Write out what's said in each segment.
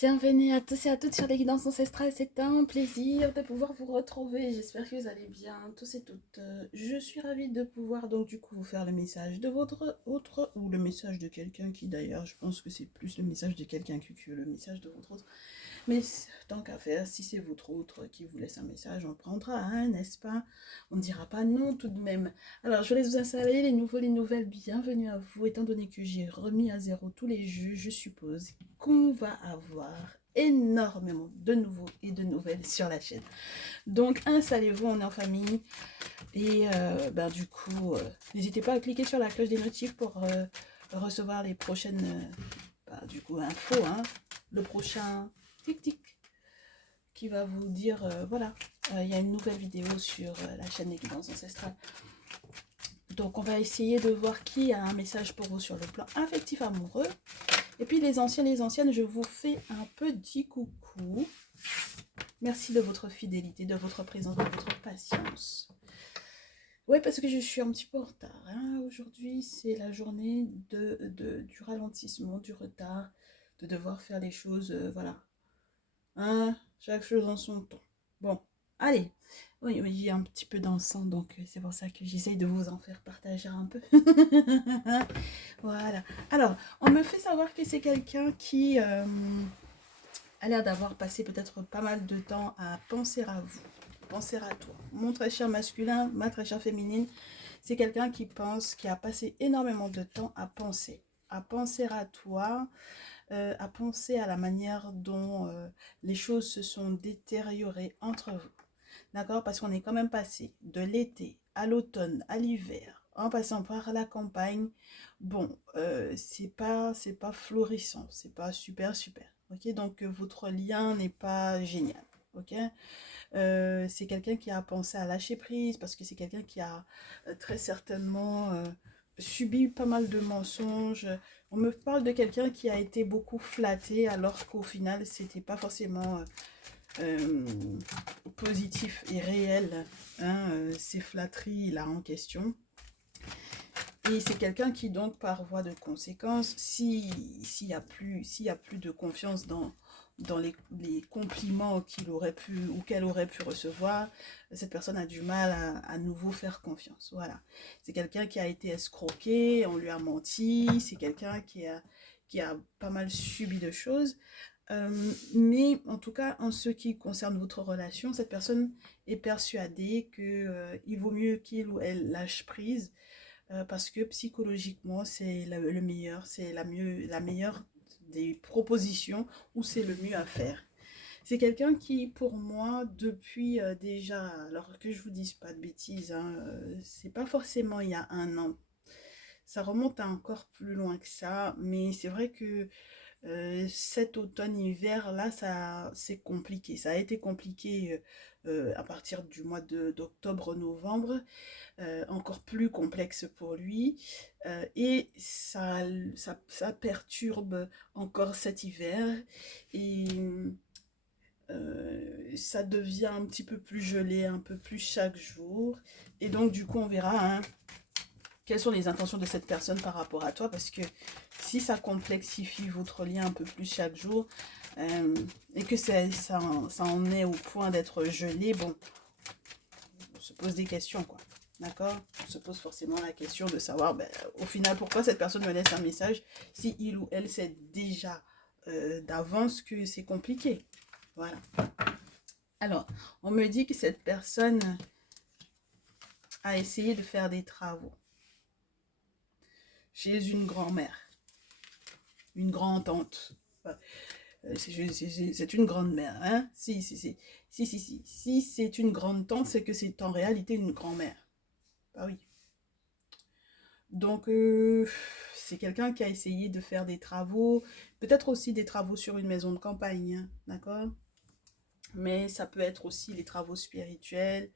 Bienvenue à tous et à toutes sur les guidances ancestrales. C'est un plaisir de pouvoir vous retrouver. J'espère que vous allez bien, tous et toutes. Je suis ravie de pouvoir donc du coup vous faire le message de votre autre ou le message de quelqu'un qui d'ailleurs, je pense que c'est plus le message de quelqu'un que le message de votre autre. Mais tant qu'à faire, si c'est votre autre qui vous laisse un message, on prendra un, n'est-ce pas? On ne dira pas non tout de même. Alors, je vous laisse vous installer, les nouveaux, les nouvelles, bienvenue à vous. Étant donné que j'ai remis à zéro tous les jeux, je suppose qu'on va avoir énormément de nouveaux et de nouvelles sur la chaîne. Donc, installez-vous, on est en famille. Et du coup, n'hésitez pas à cliquer sur la cloche des notifs pour recevoir les prochaines infos. Hein. Le prochain tic-tic qui va vous dire, voilà, il y a une nouvelle vidéo sur la chaîne des guidances ancestrales. Donc on va essayer de voir qui a un message pour vous sur le plan affectif amoureux. Et puis les anciens, les anciennes, je vous fais un petit coucou. Merci de votre fidélité, de votre présence, de votre patience. Ouais, parce que je suis un petit peu en retard. Hein. Aujourd'hui, c'est la journée du ralentissement, du retard, de devoir faire les choses, voilà. Hein, chaque chose en son temps. Bon, allez. Oui, il y a un petit peu d'encens, donc c'est pour ça que j'essaye de vous en faire partager un peu. Voilà. Alors, on me fait savoir que c'est quelqu'un qui a l'air d'avoir passé peut-être pas mal de temps à penser à vous, penser à toi. Mon très cher masculin, ma très chère féminine, c'est quelqu'un qui pense, qui a passé énormément de temps à penser à toi, à penser à la manière dont les choses se sont détériorées entre vous. D'accord? Parce qu'on est quand même passé de l'été à l'automne, à l'hiver, en passant par la campagne. Bon, c'est pas florissant, c'est pas super, super. Ok? Donc, votre lien n'est pas génial. Ok? C'est quelqu'un qui a pensé à lâcher prise parce que c'est quelqu'un qui a très certainement subi pas mal de mensonges. On me parle de quelqu'un qui a été beaucoup flatté alors qu'au final c'était pas forcément euh, positif et réel, hein, ces flatteries là en question. Et c'est quelqu'un qui donc par voie de conséquence, s'il y a plus de confiance dans les compliments qu'il aurait pu ou qu'elle aurait pu recevoir, cette personne a du mal à nouveau faire confiance. Voilà. C'est quelqu'un qui a été escroqué, on lui a menti, c'est quelqu'un qui a pas mal subi de choses. Mais en tout cas, en ce qui concerne votre relation, cette personne est persuadée qu'il vaut mieux qu'il ou elle lâche prise parce que psychologiquement, c'est le meilleur, c'est la meilleure des propositions où c'est le mieux à faire. C'est quelqu'un qui, pour moi, depuis déjà, alors que je vous dise pas de bêtises, hein, c'est pas forcément il y a un an. Ça remonte à encore plus loin que ça, mais c'est vrai que cet automne-hiver, là, ça c'est compliqué. Ça a été compliqué à partir du mois d'octobre-novembre, encore plus complexe pour lui. Et ça perturbe encore cet hiver. Et ça devient un petit peu plus gelé, un peu plus chaque jour. Et donc, du coup, on verra hein, quelles sont les intentions de cette personne par rapport à toi. Parce que si ça complexifie votre lien un peu plus chaque jour, et que ça en est au point d'être gelé, bon, on se pose des questions, quoi. D'accord? On se pose forcément la question de savoir, ben, au final, pourquoi cette personne me laisse un message si il ou elle sait déjà d'avance que c'est compliqué. Voilà. Alors, on me dit que cette personne a essayé de faire des travaux chez une grand-mère, une grand-tante. C'est une grande-mère, hein? Si c'est une grande-tante, c'est que c'est en réalité une grand-mère. Bah oui. Donc, c'est quelqu'un qui a essayé de faire des travaux, peut-être aussi des travaux sur une maison de campagne, hein, d'accord? Mais ça peut être aussi les travaux spirituels,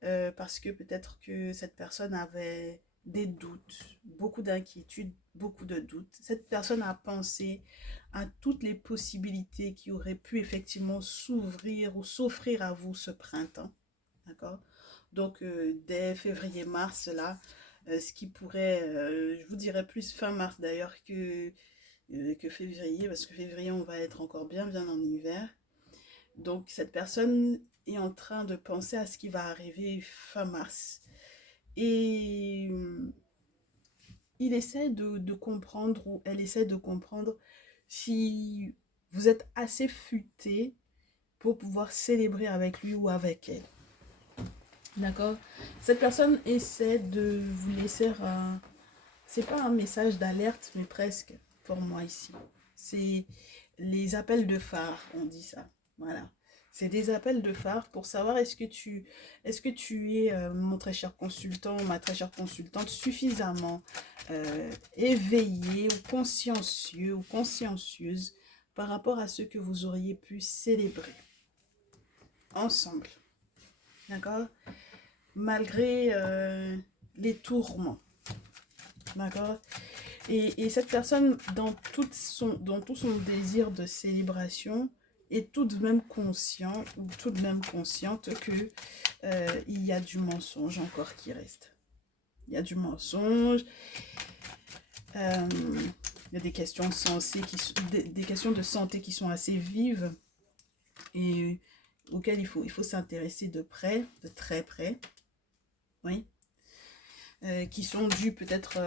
parce que peut-être que cette personne avait des doutes, beaucoup d'inquiétudes, beaucoup de doutes. Cette personne a pensé à toutes les possibilités qui auraient pu effectivement s'ouvrir ou s'offrir à vous ce printemps, d'accord? Donc, dès février-mars, là, ce qui pourrait, je vous dirais plus fin mars d'ailleurs, que que février, parce que février, on va être encore bien en hiver. Donc, cette personne est en train de penser à ce qui va arriver fin mars. Et il essaie de comprendre, ou elle essaie de comprendre si vous êtes assez futé pour pouvoir célébrer avec lui ou avec elle. D'accord? Cette personne essaie de vous laisser un... C'est pas un message d'alerte, mais presque, pour moi ici. C'est les appels de phare, on dit ça. Voilà. C'est des appels de phare pour savoir est-ce que tu es, mon très cher consultant, ma très chère consultante, suffisamment éveillé ou consciencieux ou consciencieuse par rapport à ce que vous auriez pu célébrer ensemble. D'accord? Malgré les tourments. D'accord? Et cette personne, dans tout son désir de célébration, est tout de même conscient ou tout de même consciente que il y a du mensonge encore qui reste. Il y a du mensonge. Il y a des questions sensées des questions de santé qui sont assez vives et auxquelles il faut s'intéresser de près, de très près. Oui. Qui sont dues peut-être...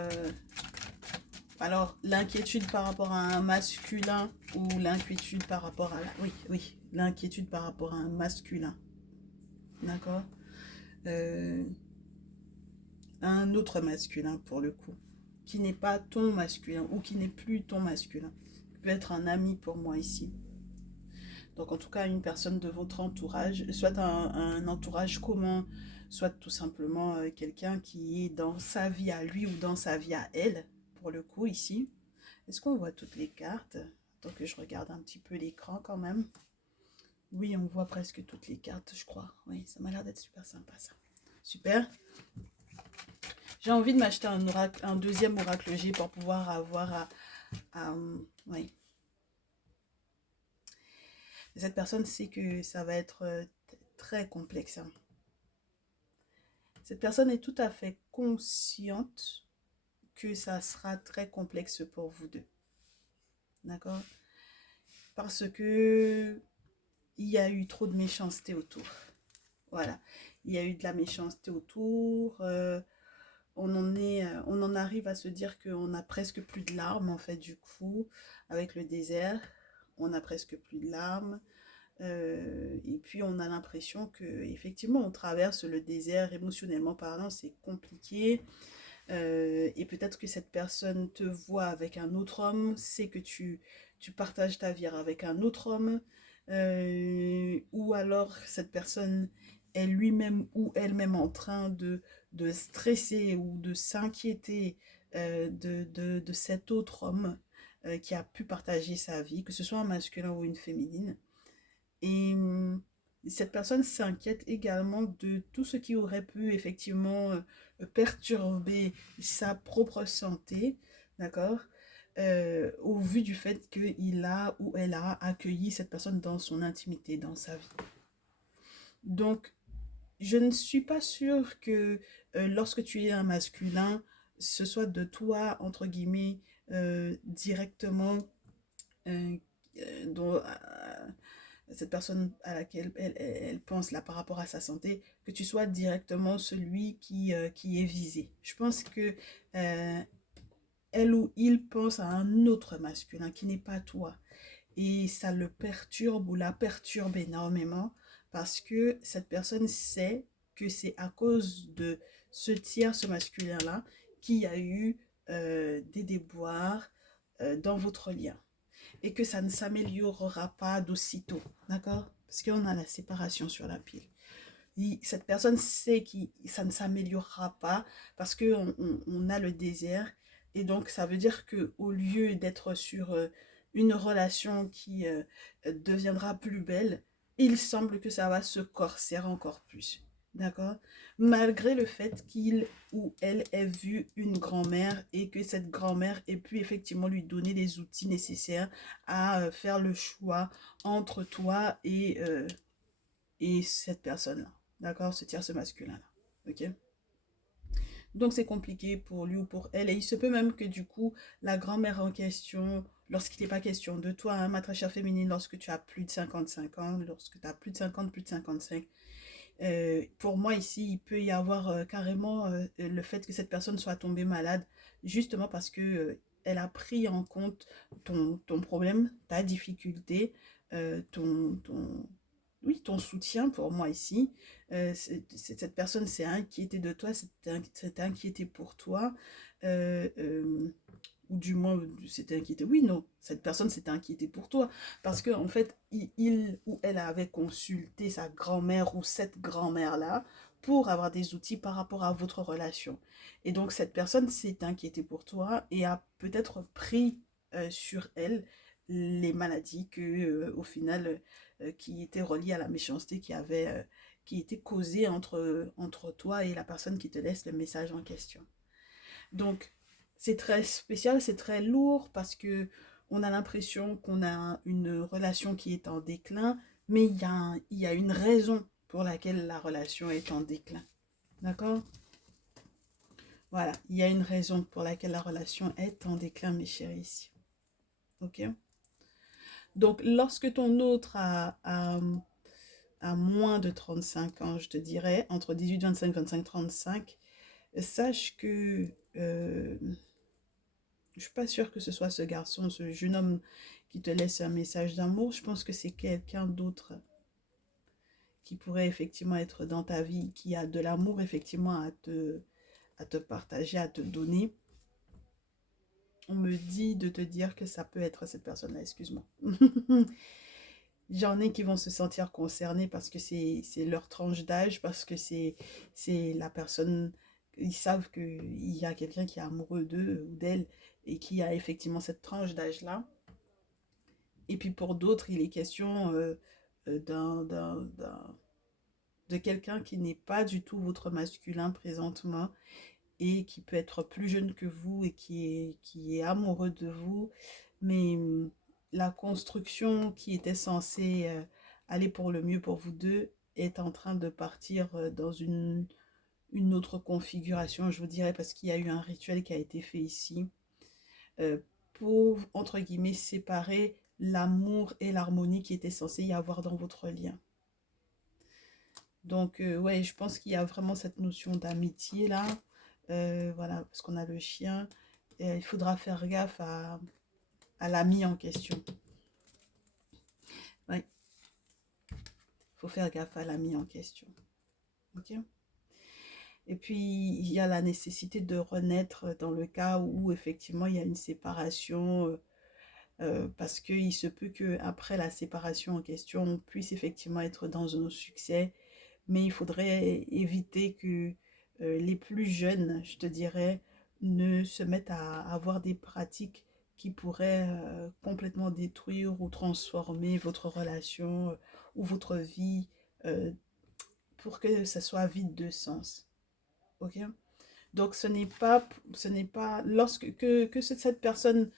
alors, l'inquiétude par rapport à un masculin ou l'inquiétude par rapport à... Oui, l'inquiétude par rapport à un masculin. D'accord? Un autre masculin, pour le coup. Qui n'est pas ton masculin ou qui n'est plus ton masculin. Qui peut être un ami pour moi ici. Donc, en tout cas, une personne de votre entourage, soit un entourage commun, soit tout simplement quelqu'un qui est dans sa vie à lui ou dans sa vie à elle, pour le coup, ici. Est-ce qu'on voit toutes les cartes? Attends que je regarde un petit peu l'écran quand même. Oui, on voit presque toutes les cartes, je crois. Oui, ça m'a l'air d'être super sympa, ça. Super. J'ai envie de m'acheter un deuxième oracle G pour pouvoir avoir oui. Cette personne sait que ça va être très complexe. Cette personne est tout à fait consciente que ça sera très complexe pour vous deux. D'accord? Parce que il y a eu trop de méchanceté autour. Voilà. Il y a eu de la méchanceté autour. On en arrive à se dire qu'on n'a presque plus de larmes, en fait, du coup, avec le désert. On n'a presque plus de larmes. Et puis, on a l'impression que effectivement on traverse le désert émotionnellement parlant, c'est compliqué. Et peut-être que cette personne te voit avec un autre homme, sait que tu partages ta vie avec un autre homme, ou alors cette personne est lui-même ou elle-même en train de stresser ou de s'inquiéter de cet autre homme qui a pu partager sa vie, que ce soit un masculin ou une féminine. Et cette personne s'inquiète également de tout ce qui aurait pu effectivement perturber sa propre santé, d'accord, au vu du fait qu'il a ou elle a accueilli cette personne dans son intimité, dans sa vie. Donc, je ne suis pas sûre que lorsque tu es un masculin, ce soit de toi, entre guillemets, directement, dont, cette personne à laquelle elle pense là par rapport à sa santé, que tu sois directement celui qui est visé. Je pense que elle ou il pense à un autre masculin qui n'est pas toi. Et ça le perturbe ou la perturbe énormément parce que cette personne sait que c'est à cause de ce tierce masculin-là qu'il y a eu des déboires dans votre lien. Et que ça ne s'améliorera pas d'aussitôt, d'accord? Parce qu'on a la séparation sur la pile. Cette personne sait que ça ne s'améliorera pas parce qu'on a le désert. Et donc, ça veut dire qu'au lieu d'être sur une relation qui deviendra plus belle, il semble que ça va se corser encore plus. D'accord? Malgré le fait qu'il ou elle ait vu une grand-mère et que cette grand-mère ait pu effectivement lui donner les outils nécessaires à faire le choix entre toi et cette personne-là. D'accord? Ce tierce masculin-là. Ok? Donc c'est compliqué pour lui ou pour elle. Et il se peut même que du coup, la grand-mère en question lorsqu'il n'est pas question de toi, hein, ma très chère féminine, lorsque tu as plus de 55 ans, lorsque tu as plus de 50, plus de 55, pour moi ici, il peut y avoir carrément le fait que cette personne soit tombée malade, justement parce que elle a pris en compte ton problème, ta difficulté, oui, ton soutien pour moi ici. Cette personne s'est inquiétée de toi, s'est inquiétée pour toi. Euh, euh, ou du moins s'était inquiété. Oui, non, cette personne s'était inquiétée pour toi. Parce que en fait, il ou elle avait consulté sa grand-mère ou cette grand-mère-là pour avoir des outils par rapport à votre relation. Et donc, cette personne s'est inquiétée pour toi et a peut-être pris sur elle les maladies que, au final, qui étaient reliées à la méchanceté qui était causée entre toi et la personne qui te laisse le message en question. Donc, c'est très spécial, c'est très lourd parce que on a l'impression qu'on a une relation qui est en déclin, mais il y a une raison pour laquelle la relation est en déclin. D'accord? Voilà, il y a une raison pour laquelle la relation est en déclin, mes chéris. Ok? Donc, lorsque ton autre a moins de 35 ans, je te dirais, entre 18, 25, 25, 35, sache que je suis pas sûre que ce soit ce garçon, ce jeune homme qui te laisse un message d'amour. Je pense que c'est quelqu'un d'autre qui pourrait effectivement être dans ta vie, qui a de l'amour effectivement à te partager, à te donner. On me dit de te dire que ça peut être cette personne-là, excuse-moi. J'en ai qui vont se sentir concernés parce que c'est leur tranche d'âge, parce que c'est la personne, ils savent qu'il y a quelqu'un qui est amoureux d'eux ou d'elle et qui a effectivement cette tranche d'âge-là. Et puis pour d'autres, il est question de quelqu'un qui n'est pas du tout votre masculin présentement et qui peut être plus jeune que vous et qui est amoureux de vous. Mais la construction qui était censée aller pour le mieux pour vous deux est en train de partir dans une autre configuration, je vous dirais, parce qu'il y a eu un rituel qui a été fait ici euh, pour, entre guillemets, séparer l'amour et l'harmonie qui était censé y avoir dans votre lien. Donc, ouais, je pense qu'il y a vraiment cette notion d'amitié là. Voilà, parce qu'on a le chien. Il faudra faire gaffe à l'ami en question. Ouais, il faut faire gaffe à l'ami en question. Ok. Et puis, il y a la nécessité de renaître dans le cas où, effectivement, il y a une séparation. Parce qu'il se peut qu'après la séparation en question, on puisse effectivement être dans un succès. Mais il faudrait éviter que les plus jeunes, je te dirais, ne se mettent à avoir des pratiques qui pourraient complètement détruire ou transformer votre relation ou votre vie euh, pour que ça soit vide de sens. Ok? Donc ce n'est pas lorsque que cette personne,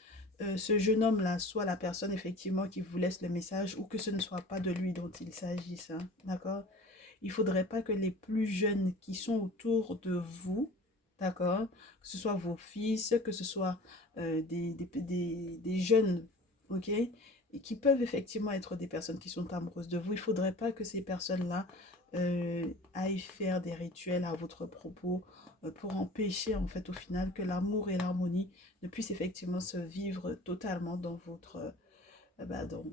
ce jeune homme-là, soit la personne effectivement qui vous laisse le message ou que ce ne soit pas de lui dont il s'agisse. Hein, d'accord? Il ne faudrait pas que les plus jeunes qui sont autour de vous, d'accord, que ce soit vos fils, que ce soit des jeunes, ok, et qui peuvent effectivement être des personnes qui sont amoureuses de vous, il ne faudrait pas que ces personnes-là aillent faire des rituels à votre propos pour empêcher en fait au final que l'amour et l'harmonie ne puissent effectivement se vivre totalement dans votre, dans,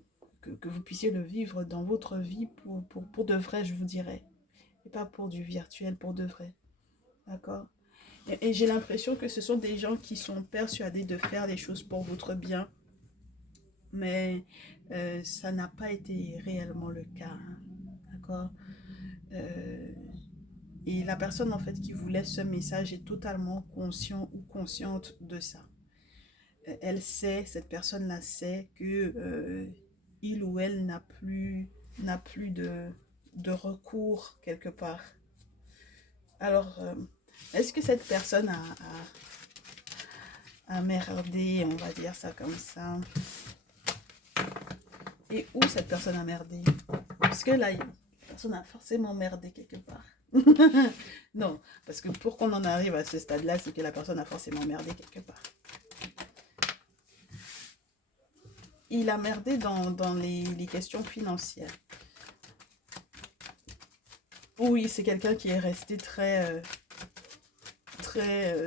que vous puissiez le vivre dans votre vie pour de vrai, je vous dirais. Et pas pour du virtuel, pour de vrai. D'accord? Et j'ai l'impression que ce sont des gens qui sont persuadés de faire les choses pour votre bien. Mais ça n'a pas été réellement le cas. Hein. D'accord? euh, Et la personne en fait qui vous laisse ce message est totalement conscient ou consciente de ça. Elle sait, cette personne-là sait que il ou elle n'a plus de recours quelque part. Alors, est-ce que cette personne a merdé, on va dire ça comme ça? Et où cette personne a merdé? Parce que là, la personne a forcément merdé quelque part. Non, parce que pour qu'on en arrive à ce stade-là, c'est que la personne a forcément merdé quelque part. il a merdé dans les questions financières. Oui, c'est quelqu'un qui est resté très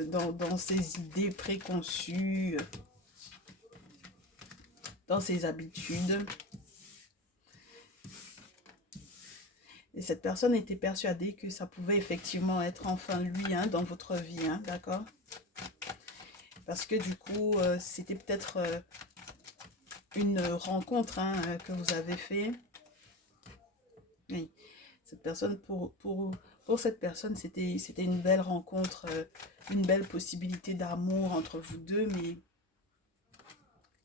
dans ses idées préconçues, dans ses habitudes. Et cette personne était persuadée que ça pouvait effectivement être enfin lui, hein, dans votre vie, hein, d'accord? Parce que du coup, c'était peut-être une rencontre, hein, que vous avez fait. Oui, cette personne, pour cette personne, c'était une belle rencontre, une belle possibilité d'amour entre vous deux, mais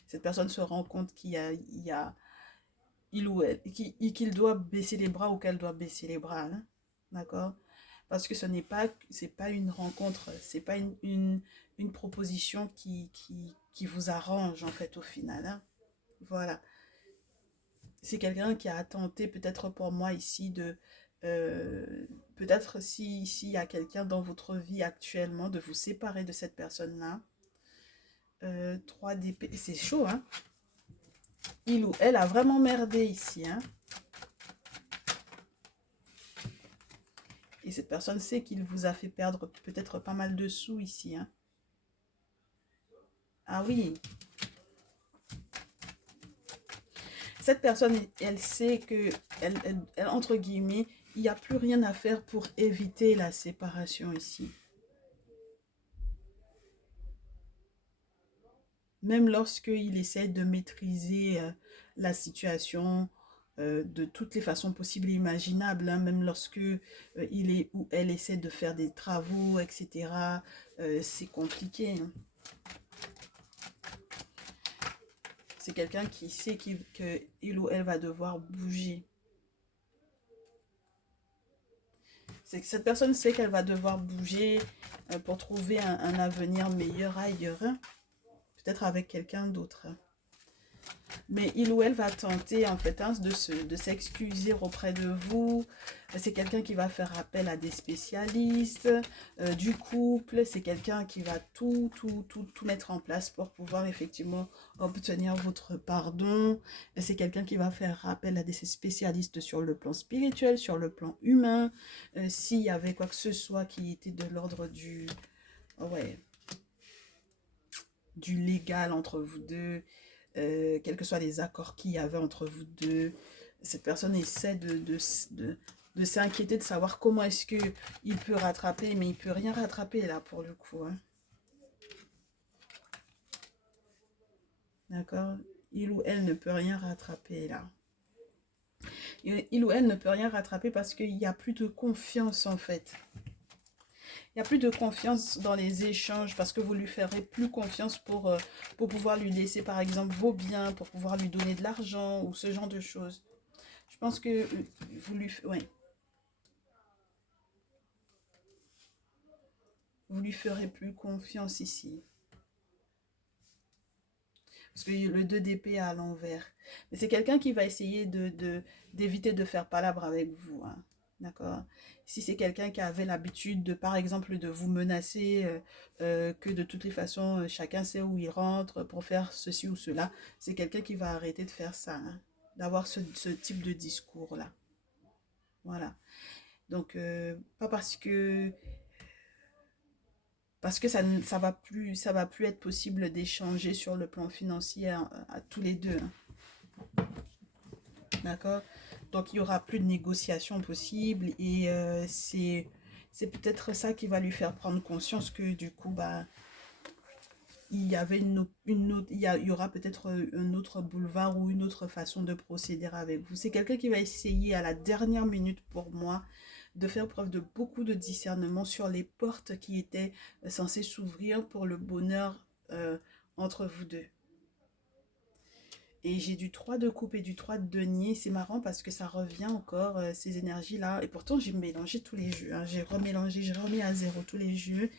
cette personne se rend compte il ou elle, qu'il doit baisser les bras ou qu'elle doit baisser les bras, hein, d'accord? Parce que c'est pas une rencontre, c'est pas une proposition qui vous arrange, en fait, au final, hein. Voilà. C'est quelqu'un qui a tenté, peut-être pour moi ici, peut-être s'il y a quelqu'un dans votre vie actuellement, de vous séparer de cette personne-là. 3 d'épée, c'est chaud, hein? Il ou elle a vraiment merdé ici, hein? Et cette personne sait qu'il vous a fait perdre peut-être pas mal de sous ici, hein? Ah oui, cette personne, elle sait que, entre guillemets, il n'y a plus rien à faire pour éviter la séparation ici. Même lorsqu'il essaie de maîtriser la situation de toutes les façons possibles et imaginables, hein, même lorsque il est ou elle essaie de faire des travaux, etc., c'est compliqué, hein. C'est quelqu'un qui sait qu'il ou elle va devoir bouger. C'est que cette personne sait qu'elle va devoir bouger pour trouver un avenir meilleur ailleurs, hein. Peut-être avec quelqu'un d'autre. Mais il ou elle va tenter, en fait, hein, de s'excuser auprès de vous. C'est quelqu'un qui va faire appel à des spécialistes du couple. C'est quelqu'un qui va tout mettre en place pour pouvoir effectivement obtenir votre pardon. C'est quelqu'un qui va faire appel à des spécialistes sur le plan spirituel, sur le plan humain. S'il y avait quoi que ce soit qui était de l'ordre ouais, du légal entre vous deux, quels que soient les accords qu'il y avait entre vous deux, cette personne essaie de s'inquiéter, de savoir comment est-ce qu'il peut rattraper, mais il peut rien rattraper là pour le coup, hein. D'accord? Il ou elle ne peut rien rattraper là. Il ou elle ne peut rien rattraper parce qu'il n'y a plus de confiance en fait. Il n'y a plus de confiance dans les échanges parce que vous lui ferez plus confiance pour pouvoir lui laisser par exemple vos biens, pour pouvoir lui donner de l'argent ou ce genre de choses. Je pense que ouais, vous lui ferez plus confiance ici. Parce que le 2 d'épée à l'envers. Mais c'est quelqu'un qui va essayer d'éviter de faire palabre avec vous, hein. D'accord? Si c'est quelqu'un qui avait l'habitude de, par exemple, de vous menacer, que de toutes les façons, chacun sait où il rentre pour faire ceci ou cela, c'est quelqu'un qui va arrêter de faire ça, hein, d'avoir ce type de discours-là. Voilà. Donc, pas parce que ça va plus être possible d'échanger sur le plan financier à tous les deux, hein. D'accord? Donc il y aura plus de négociations possibles et c'est peut-être ça qui va lui faire prendre conscience que du coup bah il y avait il y aura peut-être un autre boulevard ou une autre façon de procéder avec vous. C'est quelqu'un qui va essayer à la dernière minute pour moi de faire preuve de beaucoup de discernement sur les portes qui étaient censées s'ouvrir pour le bonheur entre vous deux. Et j'ai du 3 de coupe et du 3 de denier. C'est marrant parce que ça revient encore, ces énergies-là. Et pourtant, j'ai mélangé tous les jeux, hein. J'ai remélangé, j'ai remis à zéro tous les jeux.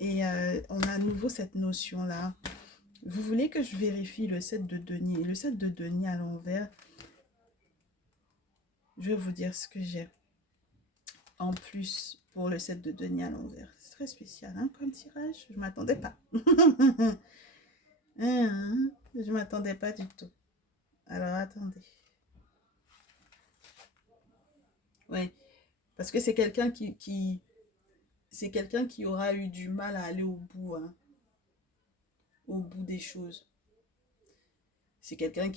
Et on a à nouveau cette notion-là. Vous voulez que je vérifie le 7 de denier? Le 7 de denier à l'envers, je vais vous dire ce que j'ai en plus pour le 7 de denier à l'envers. C'est très spécial, hein, comme tirage. Je ne m'attendais pas. Je ne m'attendais pas du tout. Alors, attendez. Oui, parce que c'est quelqu'un c'est quelqu'un qui aura eu du mal à aller au bout, hein, au bout des choses. C'est quelqu'un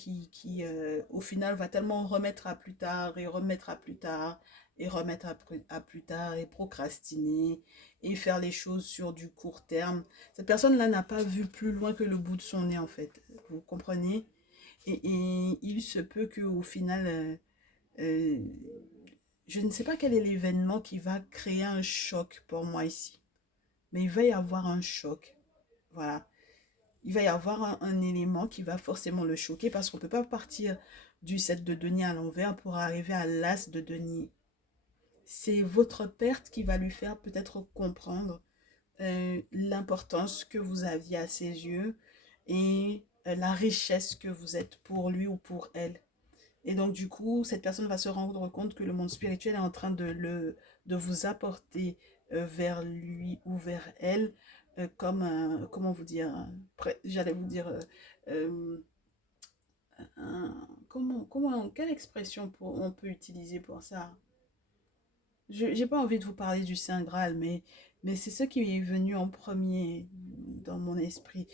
au final, va tellement remettre à plus tard et remettre à plus tard et remettre à plus tard et procrastiner et faire les choses sur du court terme. Cette personne-là n'a pas vu plus loin que le bout de son nez, en fait. Vous comprenez? Et il se peut qu'au final, euh, je ne sais pas quel est l'événement qui va créer un choc pour moi ici. Mais il va y avoir un choc. Voilà. Il va y avoir un élément qui va forcément le choquer parce qu'on ne peut pas partir du 7 de denier à l'envers pour arriver à l'as de denier. C'est votre perte qui va lui faire peut-être comprendre l'importance que vous aviez à ses yeux et la richesse que vous êtes pour lui ou pour elle. Et donc, du coup, cette personne va se rendre compte que le monde spirituel est en train de vous apporter vers lui ou vers elle comme un, comment vous dire, j'allais vous dire, euh, quelle expression on peut utiliser pour ça? Je n'ai pas envie de vous parler du Saint Graal, mais c'est ce qui est venu en premier dans mon esprit.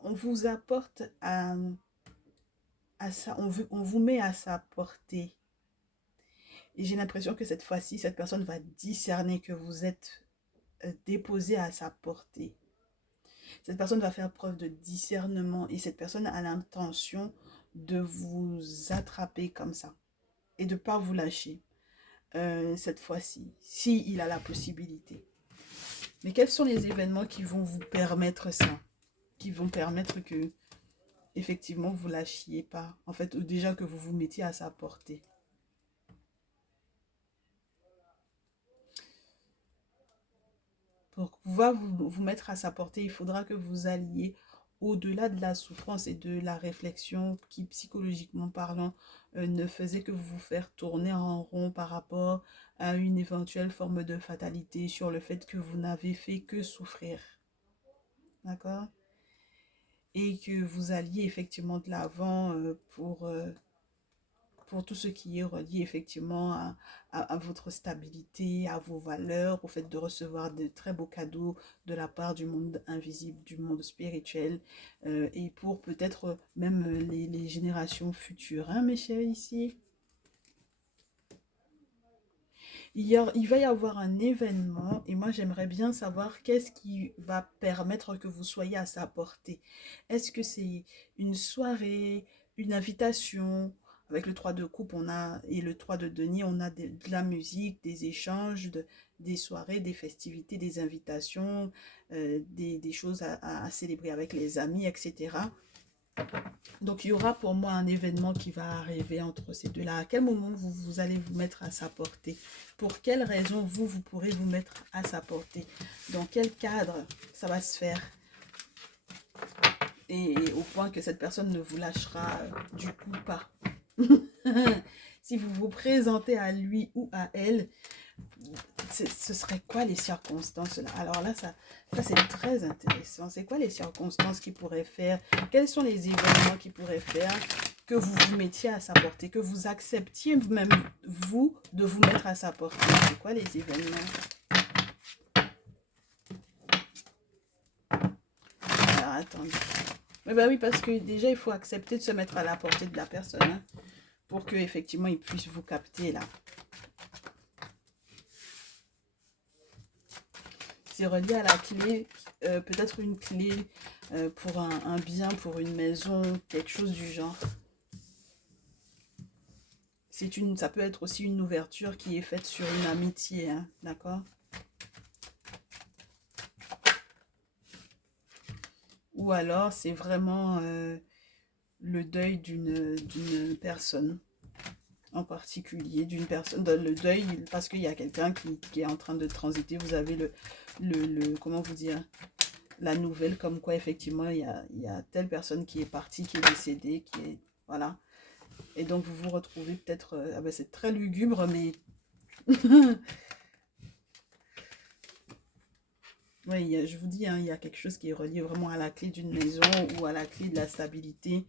On vous apporte à ça, on vous met à sa portée. Et j'ai l'impression que cette fois-ci, cette personne va discerner que vous êtes déposé à sa portée. Cette personne va faire preuve de discernement et cette personne a l'intention de vous attraper comme ça et de ne pas vous lâcher cette fois-ci, s'il a la possibilité. Mais quels sont les événements qui vont vous permettre ça? Qui vont permettre que, effectivement, vous lâchiez pas. En fait, déjà que vous vous mettiez à sa portée. Pour pouvoir vous mettre à sa portée, il faudra que vous alliez au-delà de la souffrance et de la réflexion qui, psychologiquement parlant, ne faisait que vous faire tourner en rond par rapport à une éventuelle forme de fatalité sur le fait que vous n'avez fait que souffrir. D'accord? Et que vous alliez effectivement de l'avant pour tout ce qui est relié effectivement à votre stabilité, à vos valeurs, au fait de recevoir de très beaux cadeaux de la part du monde invisible, du monde spirituel, et pour peut-être même les générations futures, hein, mes chéris, ici. Il va y avoir un événement et moi j'aimerais bien savoir qu'est-ce qui va permettre que vous soyez à sa portée. Est-ce que c'est une soirée, une invitation? Avec le 3 de coupe on a, et le 3 de denier, on a de la musique, des échanges, des soirées, des festivités, des invitations, des choses à célébrer avec les amis, etc. Donc, il y aura pour moi un événement qui va arriver entre ces deux-là. À quel moment vous allez vous mettre à sa portée? Pour quelle raison vous pourrez vous mettre à sa portée? Dans quel cadre ça va se faire? Et au point que cette personne ne vous lâchera du coup pas. Si vous vous présentez à lui ou à elle, ce serait quoi les circonstances là? Alors là, ça c'est très intéressant. C'est quoi les circonstances qui pourraient faire? Quels sont les événements qui pourraient faire que vous vous mettiez à sa portée, que vous acceptiez même vous de vous mettre à sa portée? C'est quoi les événements? Alors attendez. Mais bah oui, parce que déjà il faut accepter de se mettre à la portée de la personne, hein, pour que effectivement il puisse vous capter là. C'est relié à la clé, peut-être une clé pour un bien, pour une maison, quelque chose du genre. Ça peut être aussi une ouverture qui est faite sur une amitié, hein, d'accord? Ou alors c'est vraiment le deuil d'une personne en particulier, d'une personne, le deuil parce qu'il y a quelqu'un qui est en train de transiter. Vous avez comment vous dire, la nouvelle comme quoi effectivement il y a telle personne qui est partie, qui est décédée, qui est, voilà. Et donc vous vous retrouvez peut-être, ah ben c'est très lugubre, mais oui, je vous dis, hein, il y a quelque chose qui est relié vraiment à la clé d'une maison ou à la clé de la stabilité.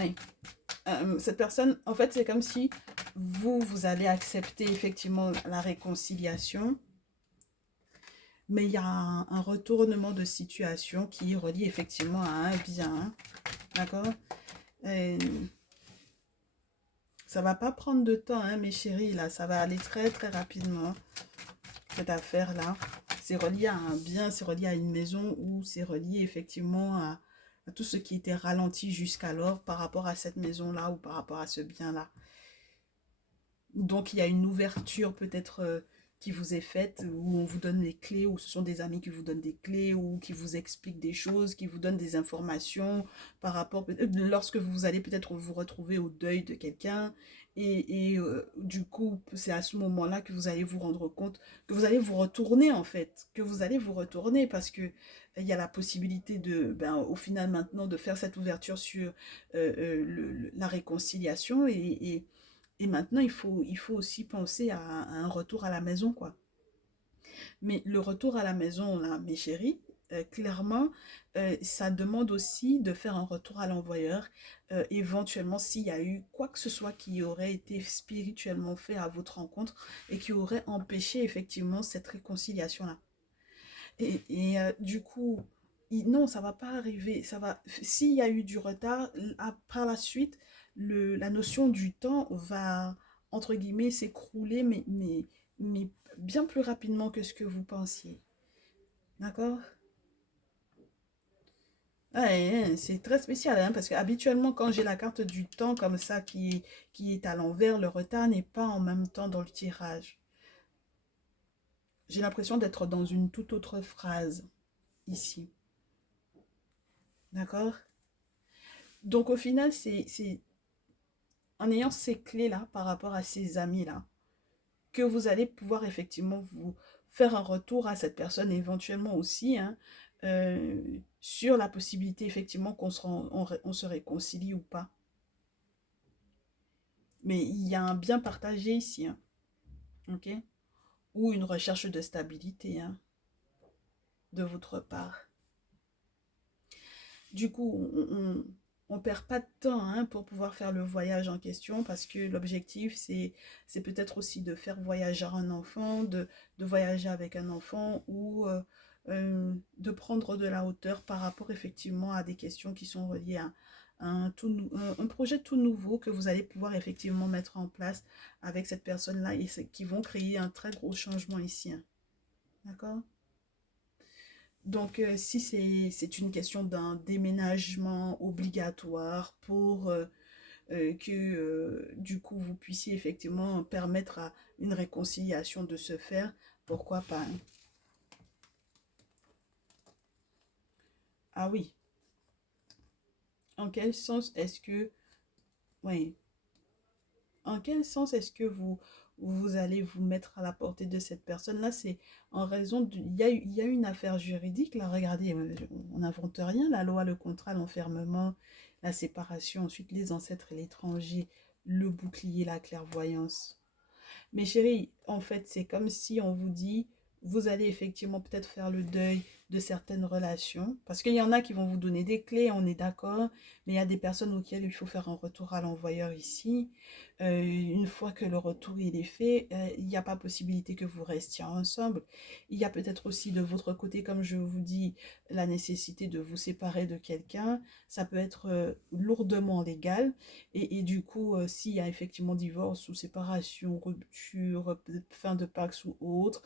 Oui. Cette personne, en fait, c'est comme si vous allez accepter effectivement la réconciliation, mais il y a un retournement de situation qui est relié effectivement à un bien, d'accord? Euh, Ça va pas prendre de temps, hein, mes chéris, là, ça va aller très très rapidement, cette affaire-là. C'est relié à un bien, c'est relié à une maison ou c'est relié effectivement à tout ce qui était ralenti jusqu'alors par rapport à cette maison-là ou par rapport à ce bien-là. Donc, il y a une ouverture peut-être qui vous est faite, où on vous donne les clés, ou ce sont des amis qui vous donnent des clés, ou qui vous expliquent des choses, qui vous donnent des informations par rapport, lorsque vous allez peut-être vous retrouver au deuil de quelqu'un, du coup, c'est à ce moment-là que vous allez vous rendre compte, que vous allez vous retourner en fait, que vous allez vous retourner parce que il y a la possibilité de, ben, au final maintenant, de faire cette ouverture sur la réconciliation et maintenant, il faut aussi penser à un retour à la maison, quoi. Mais le retour à la maison, là, mes chéris, clairement, ça demande aussi de faire un retour à l'envoyeur, éventuellement s'il y a eu quoi que ce soit qui aurait été spirituellement fait à votre rencontre et qui aurait empêché effectivement cette réconciliation-là. Du coup, non, ça va pas arriver. Ça va, s'il y a eu du retard, par la suite, la notion du temps va, entre guillemets, s'écrouler, mais bien plus rapidement que ce que vous pensiez. D'accord? Ouais, c'est très spécial, hein, parce que habituellement, quand j'ai la carte du temps comme ça qui est à l'envers, le retard n'est pas en même temps dans le tirage. J'ai l'impression d'être dans une toute autre phrase ici. D'accord? Donc au final, c'est en ayant ces clés-là par rapport à ces amis-là que vous allez pouvoir effectivement vous faire un retour à cette personne éventuellement aussi, hein, sur la possibilité effectivement on se réconcilie ou pas. Mais il y a un bien partagé ici, hein, ok? Ou une recherche de stabilité, hein, de votre part. Du coup, on perd pas de temps, hein, pour pouvoir faire le voyage en question parce que l'objectif, c'est peut-être aussi de faire voyager un enfant, de voyager avec un enfant ou de prendre de la hauteur par rapport effectivement à des questions qui sont reliées à un projet tout nouveau que vous allez pouvoir effectivement mettre en place avec cette personne-là et qui vont créer un très gros changement ici, hein. D'accord? Donc, si c'est une question d'un déménagement obligatoire pour que du coup vous puissiez effectivement permettre à une réconciliation de se faire, pourquoi pas, hein. Ah oui, en quel sens est-ce que, oui, en quel sens est-ce que vous allez vous mettre à la portée de cette personne-là? C'est en raison de... il y a une affaire juridique, là, regardez, on n'invente rien, la loi, le contrat, l'enfermement, la séparation, ensuite les ancêtres et l'étranger, le bouclier, la clairvoyance. Mais chérie, en fait, c'est comme si on vous dit, vous allez effectivement peut-être faire le deuil de certaines relations, parce qu'il y en a qui vont vous donner des clés, on est d'accord, mais il y a des personnes auxquelles il faut faire un retour à l'envoyeur ici. Une fois que le retour il est fait, il n'y a pas possibilité que vous restiez ensemble. Il y a peut-être aussi de votre côté, comme je vous dis, la nécessité de vous séparer de quelqu'un. Ça peut être lourdement légal. Et du coup, s'il y a effectivement divorce ou séparation, rupture, fin de Pax ou autre,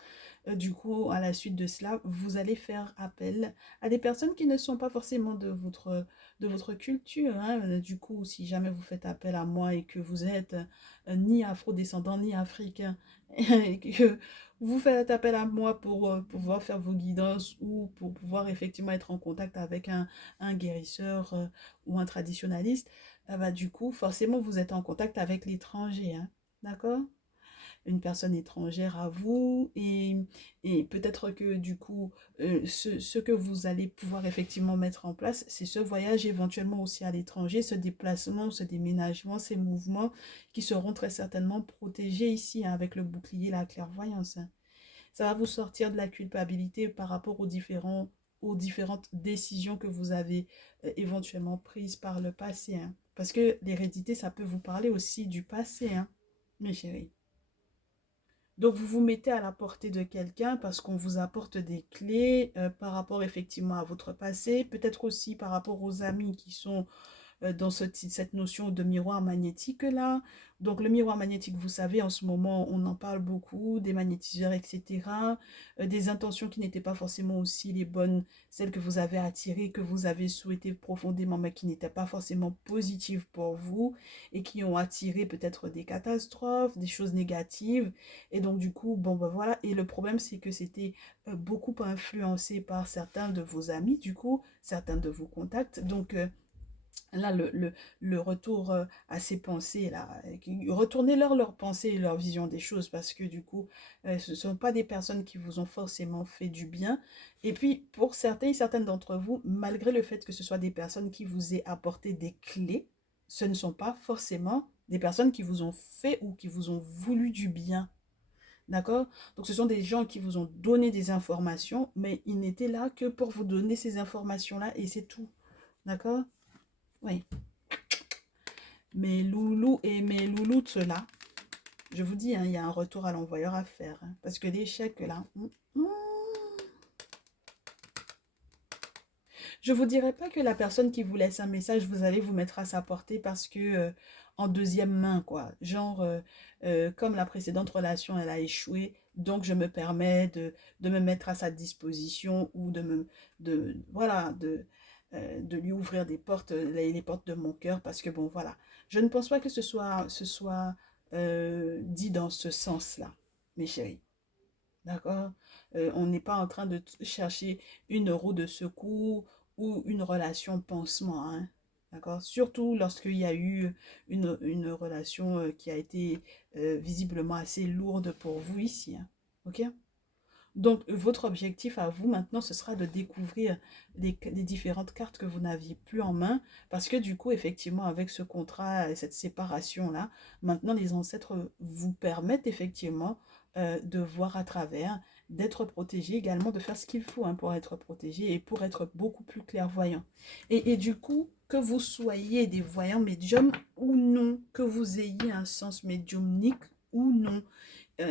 du coup, à la suite de cela, vous allez faire appel à des personnes qui ne sont pas forcément de votre culture, hein. Du coup, si jamais vous faites appel à moi et que vous êtes ni afro-descendant ni africain, et que vous faites appel à moi pour pouvoir faire vos guidances ou pour pouvoir effectivement être en contact avec un guérisseur ou un traditionnaliste, bah, du coup, forcément, vous êtes en contact avec l'étranger, hein. D'accord? Une personne étrangère à vous et peut-être que du coup, ce que vous allez pouvoir effectivement mettre en place, c'est ce voyage éventuellement aussi à l'étranger, ce déplacement, ce déménagement, ces mouvements qui seront très certainement protégés ici, hein, avec le bouclier, la clairvoyance, hein. Ça va vous sortir de la culpabilité par rapport aux différents aux différentes décisions que vous avez éventuellement prises par le passé. Hein. Parce que l'hérédité, ça peut vous parler aussi du passé, hein, mes chéris. Donc, vous vous mettez à la portée de quelqu'un parce qu'on vous apporte des clés par rapport effectivement à votre passé, peut-être aussi par rapport aux amis qui sont dans cette notion de miroir magnétique là. Donc le miroir magnétique, vous savez, en ce moment, on en parle beaucoup, des magnétiseurs, etc. Des intentions qui n'étaient pas forcément aussi les bonnes, celles que vous avez attirées, que vous avez souhaitées profondément, mais qui n'étaient pas forcément positives pour vous et qui ont attiré peut-être des catastrophes, des choses négatives. Et donc du coup, bon ben voilà. Et le problème, c'est que c'était beaucoup influencé par certains de vos amis, du coup, certains de vos contacts. Donc là, le retour à ces pensées-là, retournez leurs pensées et leur vision des choses, parce que du coup, ce ne sont pas des personnes qui vous ont forcément fait du bien. Et puis, pour certains et certaines d'entre vous, malgré le fait que ce soit des personnes qui vous aient apporté des clés, ce ne sont pas forcément des personnes qui vous ont fait ou qui vous ont voulu du bien. D'accord? Donc, ce sont des gens qui vous ont donné des informations, mais ils n'étaient là que pour vous donner ces informations-là et c'est tout. D'accord? Oui. Mes loulous et mes louloutes là, je vous dis, hein, il y a un retour à l'envoyeur à faire. Hein, parce que l'échec là, je vous dirais pas que la personne qui vous laisse un message, vous allez vous mettre à sa portée parce que en deuxième main, quoi. Genre, comme la précédente relation, elle a échoué, donc je me permets de me mettre à sa disposition ou voilà, de lui ouvrir des portes, les portes de mon cœur parce que bon, voilà. Je ne pense pas que ce soit dit dans ce sens-là, mes chéris. D'accord? On n'est pas en train de chercher une roue de secours ou une relation pansement. Hein? D'accord? Surtout lorsqu'il y a eu une relation qui a été visiblement assez lourde pour vous ici. Hein? Ok? Donc, votre objectif à vous maintenant, ce sera de découvrir les différentes cartes que vous n'aviez plus en main. Parce que du coup, effectivement, avec ce contrat et cette séparation-là, maintenant, les ancêtres vous permettent effectivement de voir à travers, d'être protégé également, de faire ce qu'il faut hein, pour être protégé et pour être beaucoup plus clairvoyant. Et du coup, que vous soyez des voyants médiums ou non, que vous ayez un sens médiumnique ou non,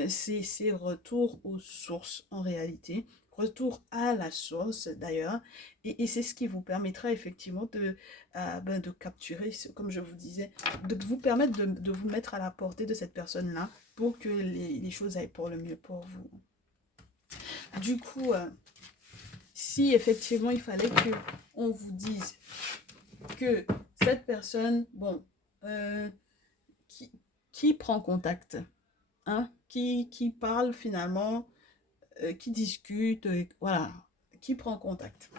c'est retour aux sources en réalité, retour à la source d'ailleurs, et c'est ce qui vous permettra effectivement de capturer, comme je vous disais, de vous permettre de vous mettre à la portée de cette personne-là pour que les choses aillent pour le mieux pour vous. Du coup, si effectivement il fallait que on vous dise que cette personne, bon, qui prend contact, hein, qui parle finalement, qui discute, voilà, qui prend contact.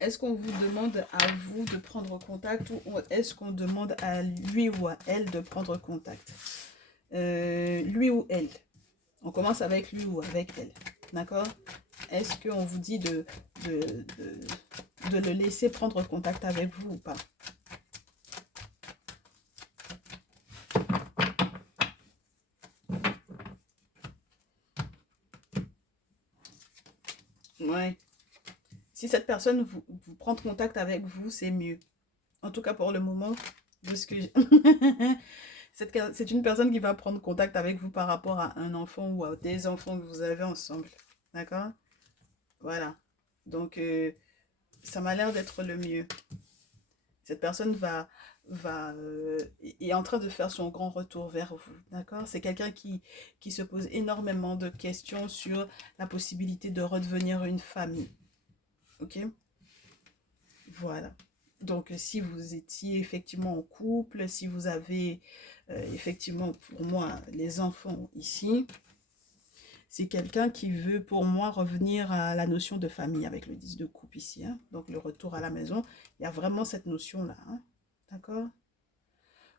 Est-ce qu'on vous demande à vous de prendre contact ou est-ce qu'on demande à lui ou à elle de prendre contact? Lui ou elle. On commence avec lui ou avec elle. D'accord? Est-ce qu'on vous dit de le laisser prendre contact avec vous ou pas? Ouais. Si cette personne vous prend contact avec vous, c'est mieux. En tout cas, pour le moment, de ce que c'est une personne qui va prendre contact avec vous par rapport à un enfant ou à des enfants que vous avez ensemble. D'accord? Voilà. Donc, ça m'a l'air d'être le mieux. Cette personne est en train de faire son grand retour vers vous. D'accord? C'est quelqu'un qui se pose énormément de questions sur la possibilité de redevenir une famille. Ok? Voilà. Donc, si vous étiez effectivement en couple, si vous avez effectivement, pour moi, les enfants ici, c'est quelqu'un qui veut, pour moi, revenir à la notion de famille avec le 10 de coupe ici. Hein. Donc, le retour à la maison, il y a vraiment cette notion-là. Hein. D'accord?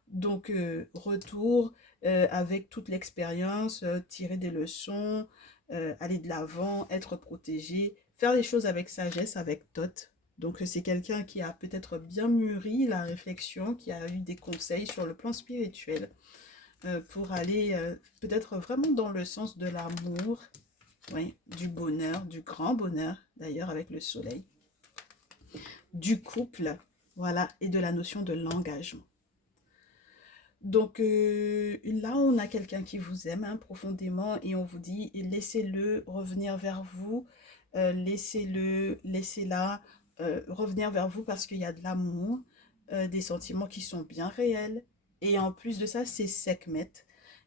Donc, retour avec toute l'expérience, tirer des leçons, aller de l'avant, être protégé, faire les choses avec sagesse, avec dot. Donc, c'est quelqu'un qui a peut-être bien mûri la réflexion, qui a eu des conseils sur le plan spirituel pour aller peut-être vraiment dans le sens de l'amour Oui, du bonheur, du grand bonheur, d'ailleurs, avec le soleil. Du couple, voilà, et de la notion de l'engagement. Donc là, on a quelqu'un qui vous aime hein, profondément et on vous dit, laissez-le revenir vers vous, laissez-la revenir vers vous parce qu'il y a de l'amour, des sentiments qui sont bien réels. Et en plus de ça, c'est Sekhmet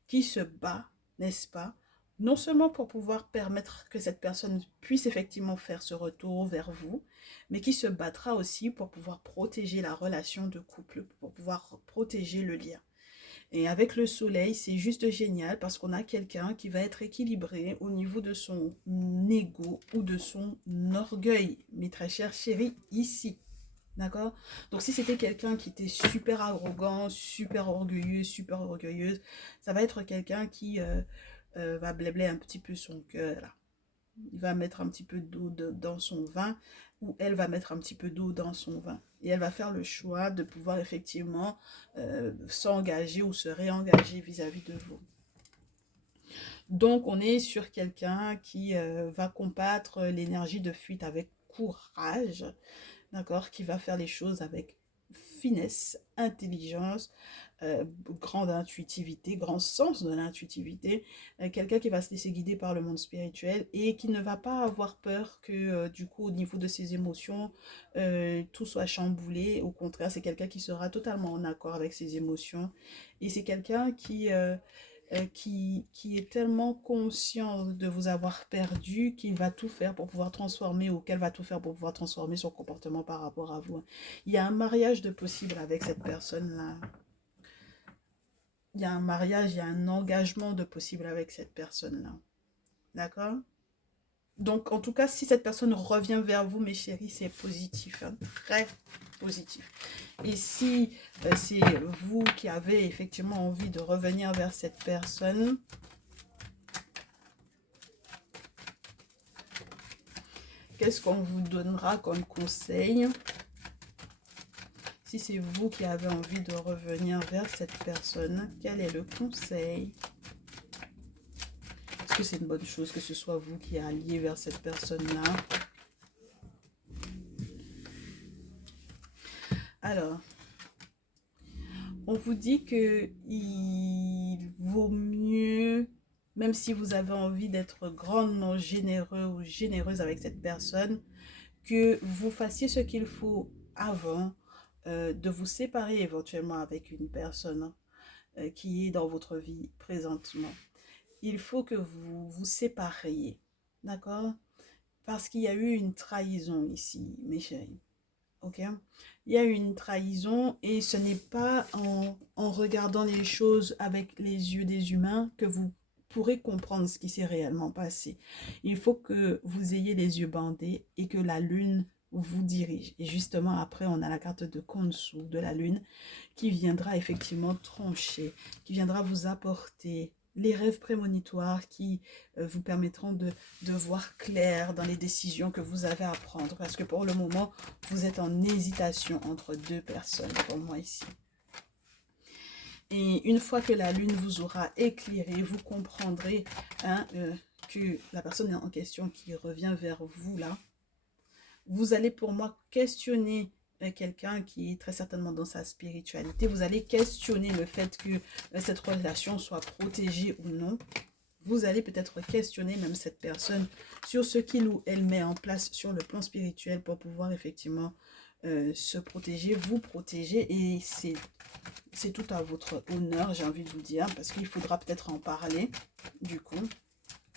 qui se bat, n'est-ce pas? Non seulement pour pouvoir permettre que cette personne puisse effectivement faire ce retour vers vous, mais qui se battra aussi pour pouvoir protéger la relation de couple, pour pouvoir protéger le lien. Et avec le soleil, c'est juste génial parce qu'on a quelqu'un qui va être équilibré au niveau de son ego ou de son orgueil, mes très chers chéris, ici. D'accord? Donc si c'était quelqu'un qui était super arrogant, super orgueilleux, super orgueilleuse, ça va être quelqu'un qui va blébler un petit peu son cœur. Là. Il va mettre un petit peu d'eau dans son vin ou elle va mettre un petit peu d'eau dans son vin. Et elle va faire le choix de pouvoir effectivement s'engager ou se réengager vis-à-vis de vous. Donc, on est sur quelqu'un qui va combattre l'énergie de fuite avec courage, d'accord, qui va faire les choses avec finesse, intelligence, grande intuitivité, grand sens de l'intuitivité, quelqu'un qui va se laisser guider par le monde spirituel et qui ne va pas avoir peur que du coup au niveau de ses émotions, tout soit chamboulé. Au contraire, c'est quelqu'un qui sera totalement en accord avec ses émotions et c'est quelqu'un qui est tellement conscient de vous avoir perdu qu'il va tout faire pour pouvoir transformer ou qu'elle va tout faire pour pouvoir transformer son comportement par rapport à vous. Il y a un mariage de possible avec cette personne-là. Il y a un mariage, il y a un engagement de possible avec cette personne-là. D'accord? Donc, en tout cas, si cette personne revient vers vous, mes chéris, c'est positif. Hein, très positif. Et si c'est vous qui avez effectivement envie de revenir vers cette personne, qu'est-ce qu'on vous donnera comme conseil? Si c'est vous qui avez envie de revenir vers cette personne, quel est le conseil? Est-ce que c'est une bonne chose que ce soit vous qui alliez vers cette personne-là? Alors, on vous dit que il vaut mieux, même si vous avez envie d'être grandement généreux ou généreuse avec cette personne, que vous fassiez ce qu'il faut avant de vous séparer éventuellement avec une personne qui est dans votre vie présentement. Il faut que vous vous sépariez, d'accord? Parce qu'il y a eu une trahison ici, mes chéris. Ok? Il y a eu une trahison et ce n'est pas en regardant les choses avec les yeux des humains que vous pourrez comprendre ce qui s'est réellement passé. Il faut que vous ayez les yeux bandés et que la lune vous dirige. Et justement, après, on a la carte de Khonsu de la lune qui viendra effectivement trancher, qui viendra vous apporter les rêves prémonitoires qui vous permettront de voir clair dans les décisions que vous avez à prendre. Parce que pour le moment, vous êtes en hésitation entre deux personnes, pour moi ici. Et une fois que la lune vous aura éclairé, vous comprendrez hein, que la personne en question qui revient vers vous là, vous allez pour moi questionner quelqu'un qui est très certainement dans sa spiritualité. Vous allez questionner le fait que cette relation soit protégée ou non. Vous allez peut-être questionner même cette personne sur ce qu'il ou elle met en place sur le plan spirituel pour pouvoir effectivement se protéger, vous protéger. Et c'est tout à votre honneur, j'ai envie de vous dire, parce qu'il faudra peut-être en parler du coup,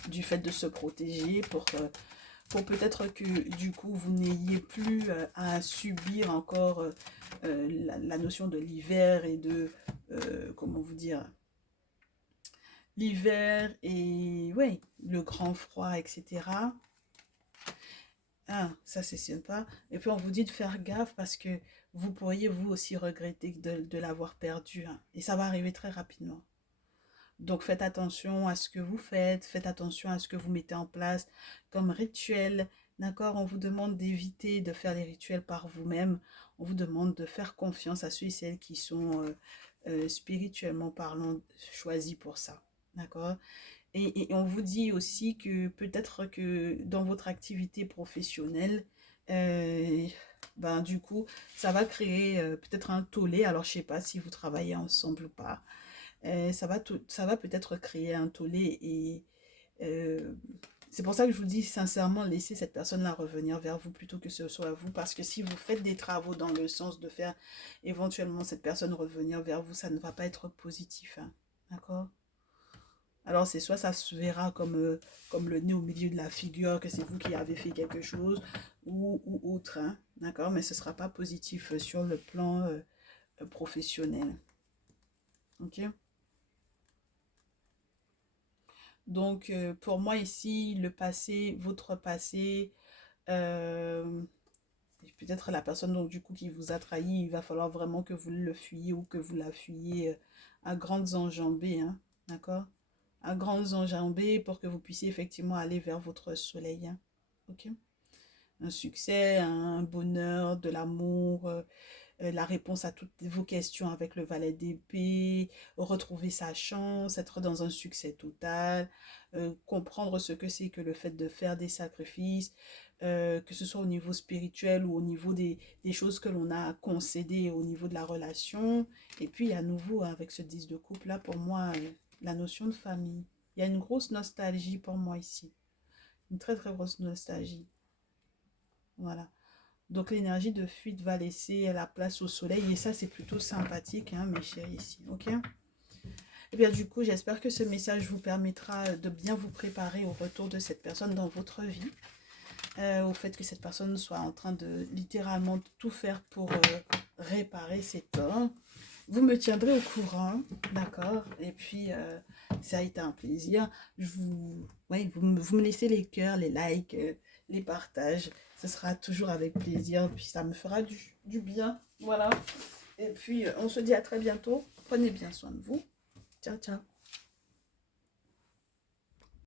du fait de se protéger pour peut-être que du coup vous n'ayez plus à subir encore la notion de l'hiver et de, comment vous dire, l'hiver et ouais, le grand froid, etc. Ah, ça c'est sympa. Et puis on vous dit de faire gaffe parce que vous pourriez vous aussi regretter de l'avoir perdu. Hein. Et ça va arriver très rapidement. Donc faites attention à ce que vous faites attention à ce que vous mettez en place comme rituel. D'accord? On vous demande d'éviter de faire les rituels par vous-même. On vous demande de faire confiance à ceux et celles qui sont spirituellement parlant choisis pour ça. D'accord? Et on vous dit aussi que peut-être que dans votre activité professionnelle, euh, ben, du coup, ça va créer peut-être un tollé. Alors, je sais pas si vous travaillez ensemble ou pas. Ça va peut-être créer un tollé et euh, c'est pour ça que je vous dis sincèrement, laissez cette personne-là revenir vers vous plutôt que ce soit vous. Parce que si vous faites des travaux dans le sens de faire éventuellement cette personne revenir vers vous, ça ne va pas être positif, hein. D'accord? Alors c'est soit ça se verra comme le nez au milieu de la figure, que c'est vous qui avez fait quelque chose, ou autre, hein. D'accord? Mais ce ne sera pas positif sur le plan professionnel. Ok? Donc pour moi ici, le passé, votre passé, euh, peut-être la personne donc du coup qui vous a trahi, il va falloir vraiment que vous le fuyiez ou que vous la fuyiez à grandes enjambées, hein, d'accord? À grandes enjambées pour que vous puissiez effectivement aller vers votre soleil, hein, ok? Un succès, un bonheur, de l'amour, la réponse à toutes vos questions avec le valet d'épée, retrouver sa chance, être dans un succès total, comprendre ce que c'est que le fait de faire des sacrifices, que ce soit au niveau spirituel ou au niveau des choses que l'on a concédées au niveau de la relation. Et puis à nouveau, avec ce 10 de couple là, pour moi, la notion de famille. Il y a une grosse nostalgie pour moi ici. Une très très grosse nostalgie. Voilà. Donc l'énergie de fuite va laisser la place au soleil et ça c'est plutôt sympathique, hein, mes chéris ici, ok? Et bien du coup j'espère que ce message vous permettra de bien vous préparer au retour de cette personne dans votre vie, au fait que cette personne soit en train de littéralement tout faire pour réparer ses torts. Vous me tiendrez au courant, d'accord? Et puis ça a été un plaisir. Ouais, vous me laissez les cœurs, les likes, les partages. Ce sera toujours avec plaisir. Puis ça me fera du bien. Voilà. Et puis on se dit à très bientôt. Prenez bien soin de vous. Ciao, ciao.